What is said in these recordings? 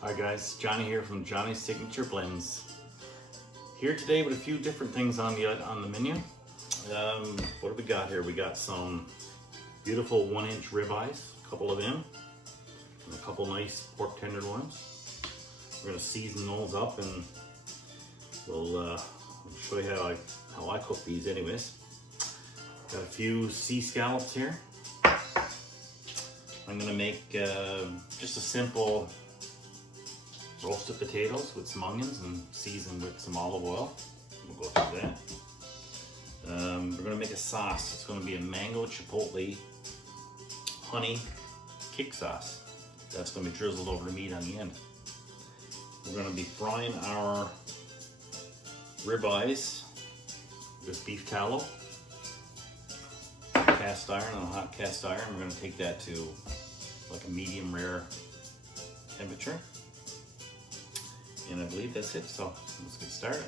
Hi guys, Johnny here from Johnny's Signature Blends. Here today with a few different things on the menu. What do we got here? We got some beautiful 1-inch ribeyes, a couple of them, and a couple nice pork tenderloins. We're gonna season those up, and we'll show you how I cook these anyways. Got a few sea scallops here. I'm gonna make just a simple roasted potatoes with some onions and season with some olive oil. We'll go through that. We're gonna make a sauce. It's gonna be a mango chipotle honey kick sauce. That's gonna be drizzled over the meat on the end. We're gonna be frying our ribeyes with beef tallow, cast iron, on a hot cast iron. We're gonna take that to like a medium rare temperature. And I believe that's it, so let's get started.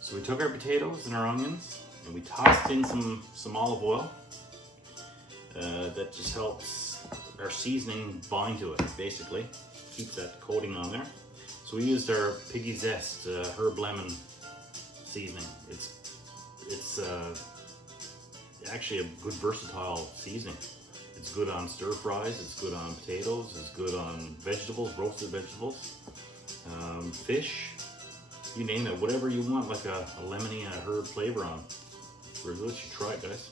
So we took our potatoes and our onions and we tossed in some olive oil. That just helps our seasoning bind to it, basically. Keeps that coating on there. So we used our Piggy Zest herb lemon seasoning. It's actually a good versatile seasoning. It's good on stir fries, it's good on potatoes, it's good on vegetables, roasted vegetables, fish, you name it, whatever you want, like a lemony and a herb flavor on. Really should try it, guys.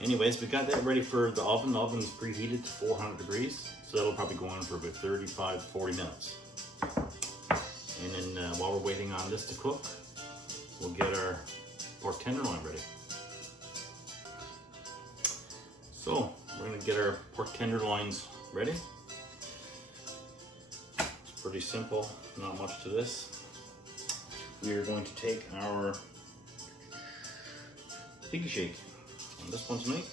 Anyways, we got that ready for the oven. The oven's preheated to 400 degrees, so that'll probably go on for about 35 to 40 minutes. And then while we're waiting on this to cook, we'll get our pork tenderloin ready. So we're gonna get our pork tenderloins ready. It's pretty simple, not much to this. We are going to take our piggy shake on this one tonight.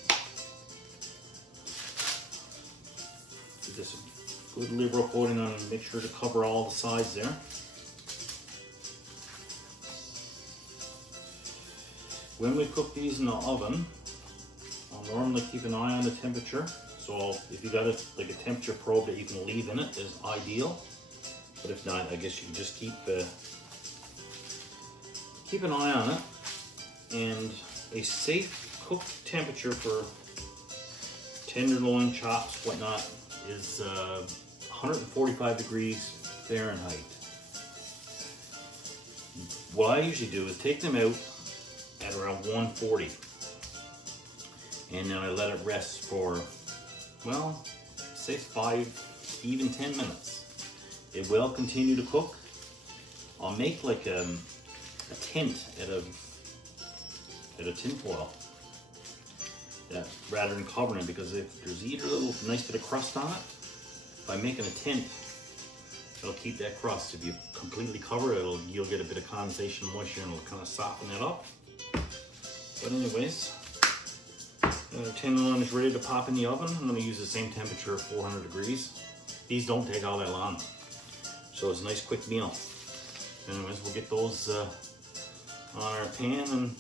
Give this a good liberal coating on, make sure to cover all the sides there. When we cook these in the oven, I'll normally keep an eye on the temperature. So if you got like a temperature probe that you can leave in it is ideal. But if not, I guess you can just keep an eye on it. And a safe cooked temperature for tenderloin, chops, whatnot is 145 degrees Fahrenheit. What I usually do is take them out at around 140. And then I let it rest for, well, say 5, even 10 minutes. It will continue to cook. I'll make like a tint out of tin foil, rather than covering it, because if there's either a little nice bit of crust on it, by making a tint, it'll keep that crust. If you completely cover it, you'll get a bit of condensation moisture and it'll kind of soften that up. But anyways, the tenderloin is ready to pop in the oven. I'm going to use the same temperature of 400 degrees. These don't take all that long, so it's a nice quick meal. Anyways, we'll get those on our pan. And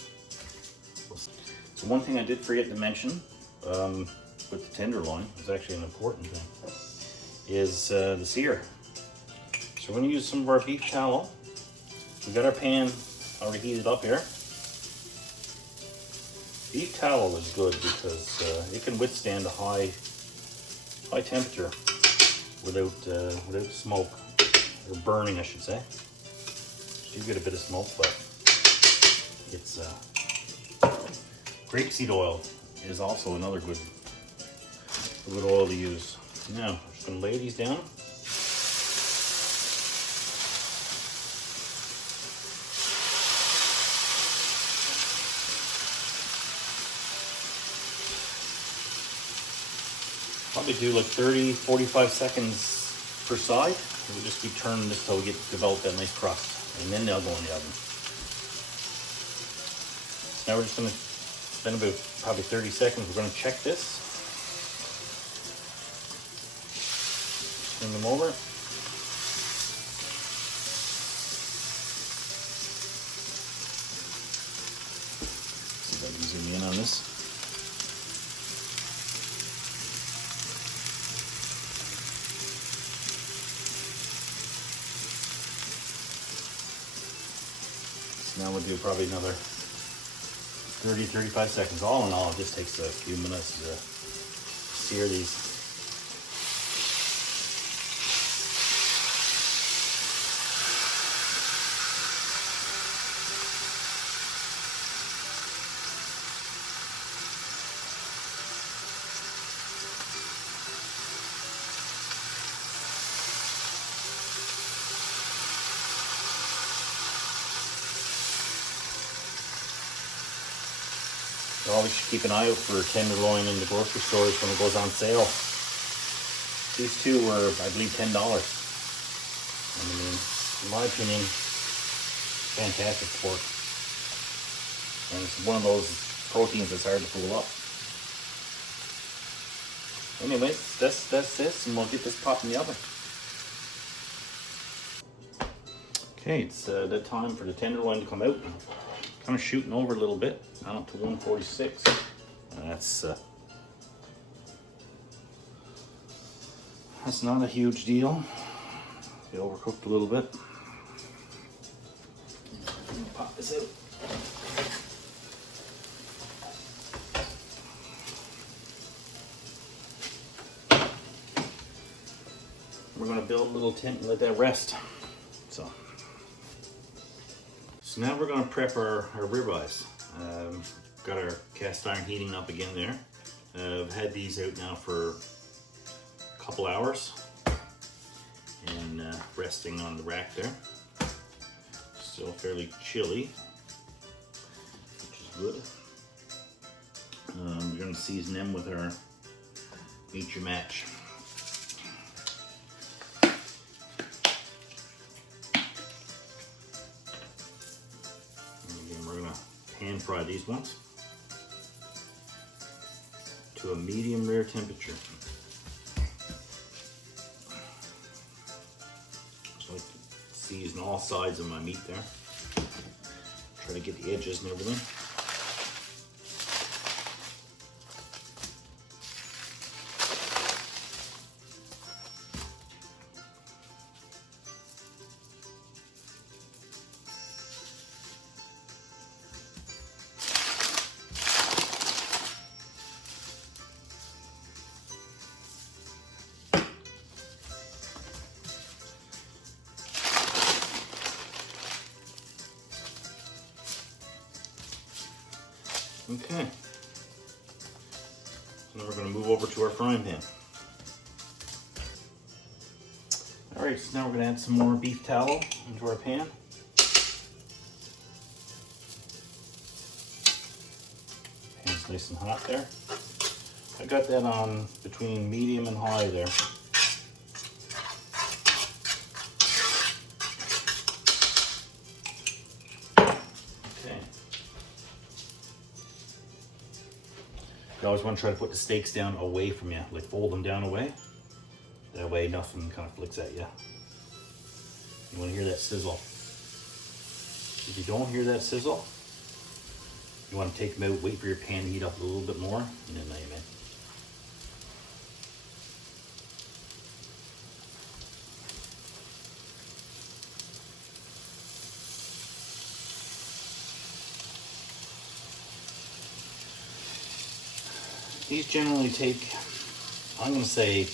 so one thing I did forget to mention with the tenderloin, is actually an important thing, is the sear. So we're going to use some of our beef tallow. We've got our pan already heated up here. Beef tallow is good because it can withstand a high temperature without smoke, or burning, I should say. You get a bit of smoke, but it's grapeseed oil is also another good oil to use. Now, I'm just going to lay these down. Probably do like 30-45 seconds per side. We'll just keep turning this till we develop that nice crust, and then they'll go in the oven. So now we're just going to spend about probably 30 seconds. We're going to check this. Turn them over. See if I can zoom in on this. Now we'll do probably another 30, 35 seconds. All in all, it just takes a few minutes to sear these. You always should keep an eye out for tenderloin in the grocery stores when it goes on sale. These two were, I believe, $10. I mean, in my opinion, fantastic pork. And it's one of those proteins that's hard to fool up. Anyways, that's this, and we'll get this popped in the oven. Okay, it's the time for the tenderloin to come out. Kind of shooting over a little bit, down to 146. That's not a huge deal. It overcooked a little bit. Pop this out. We're going to build a little tent and let that rest. So now we're going to prep our ribeyes. Got our cast iron heating up again there. I've had these out now for a couple hours and resting on the rack there. Still fairly chilly, which is good. We're going to season them with our meet your match. Pan fry these ones to a medium rare temperature. So I like to season all sides of my meat there. Try to get the edges and everything. Okay, so now we're going to move over to our frying pan. Alright, so now we're going to add some more beef tallow into our pan. Pan's nice and hot there. I got that on between medium and high there. You always want to try to put the steaks down away from you, like fold them down away. That way nothing kind of flicks at you. You want to hear that sizzle. If you don't hear that sizzle, you want to take them out, wait for your pan to heat up a little bit more, and then lay them in. These generally take, I'm going to say, 2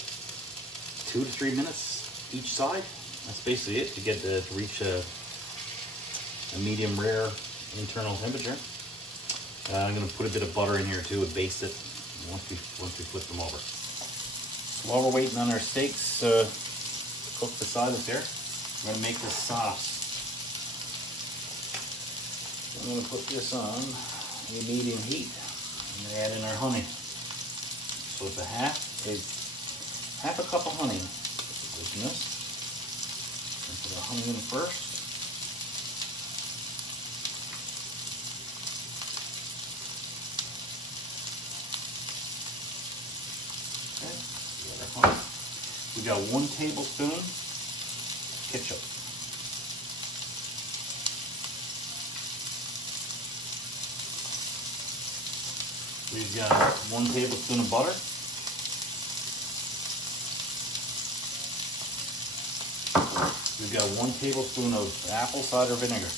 to 3 minutes each side. That's basically it to get to reach a medium rare internal temperature. I'm going to put a bit of butter in here too and baste it once we flip them over. So while we're waiting on our steaks to cook beside us there, we're going to make this sauce. So I'm going to put this on a medium heat and add in our honey. So it's half a cup of honey. Put the honey in first. Okay, the other honey. We got 1 tablespoon ketchup. We've got 1 tablespoon of butter. We've got 1 tablespoon of apple cider vinegar.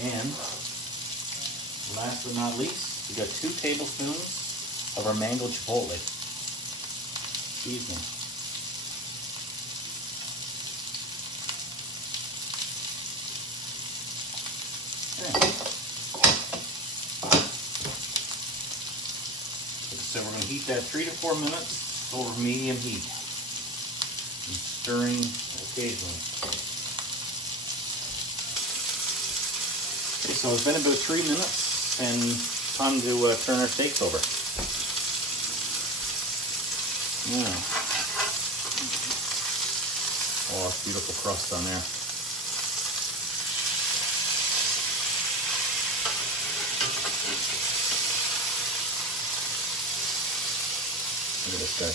And last but not least, we got 2 tablespoons of our mango chipotle. Seasoning. Okay. So we're going to heat that 3 to 4 minutes over medium heat. And stirring occasionally. Okay, so it's been about 3 minutes and time to turn our steaks over. Yeah. Oh, it's beautiful crust on there. Look at this guy.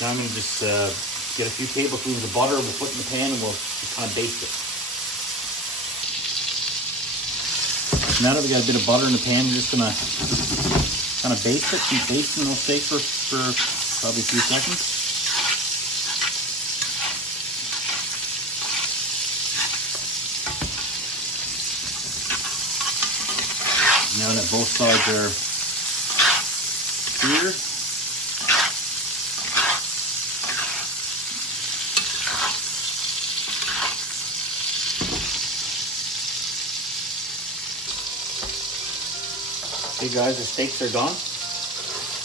Now I'm going to just get a few tablespoons of butter. We'll put in the pan and we'll just kind of baste it. Now that we got a bit of butter in the pan, we're just going to kind of baste it. Keep basting those steaks for probably a few seconds. Now that both sides are seared, okay guys, the steaks are done.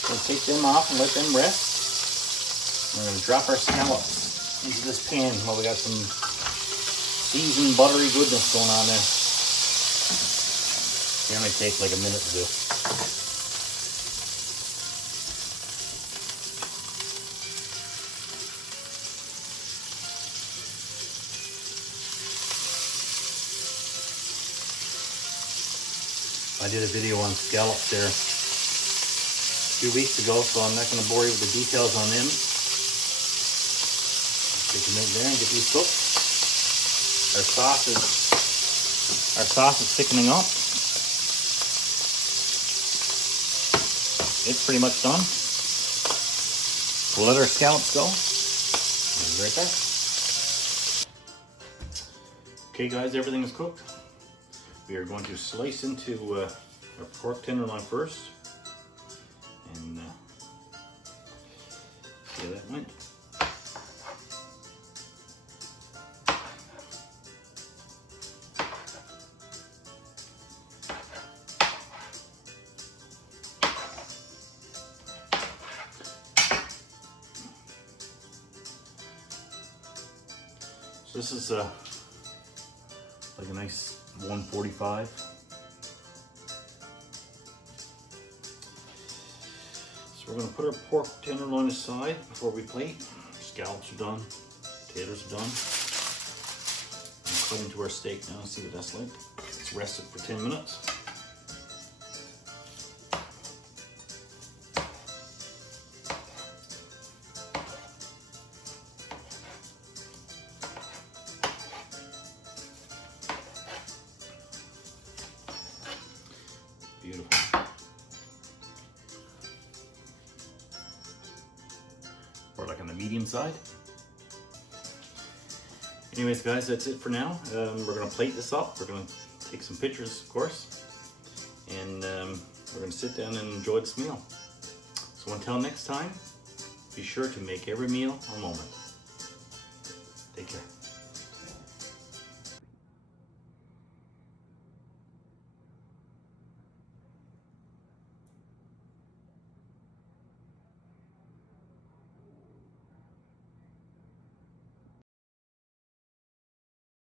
We'll take them off and let them rest. We're going to drop our scallops into this pan while we got some seasoned buttery goodness going on there. It only takes like a minute to do. I did a video on scallops there a few weeks ago, so I'm not going to bore you with the details on them. Take them in there and get these cooked. Our sauce is thickening up. It's pretty much done. We'll let our scallops go. I'll be right back. Okay guys, everything is cooked. We are going to slice into our pork tenderloin first. And see how that went. So this is like a nice 145. So we're going to put our pork tenderloin aside before we plate. Scallops are done, potatoes are done. We'll cut into our steak now and see what that's like. Let's rest it for 10 minutes. Beautiful. Or like on the medium side. Anyways guys, that's it for now. We're going to plate this up. We're going to take some pictures, of course. And we're going to sit down and enjoy this meal. So until next time, be sure to make every meal a moment.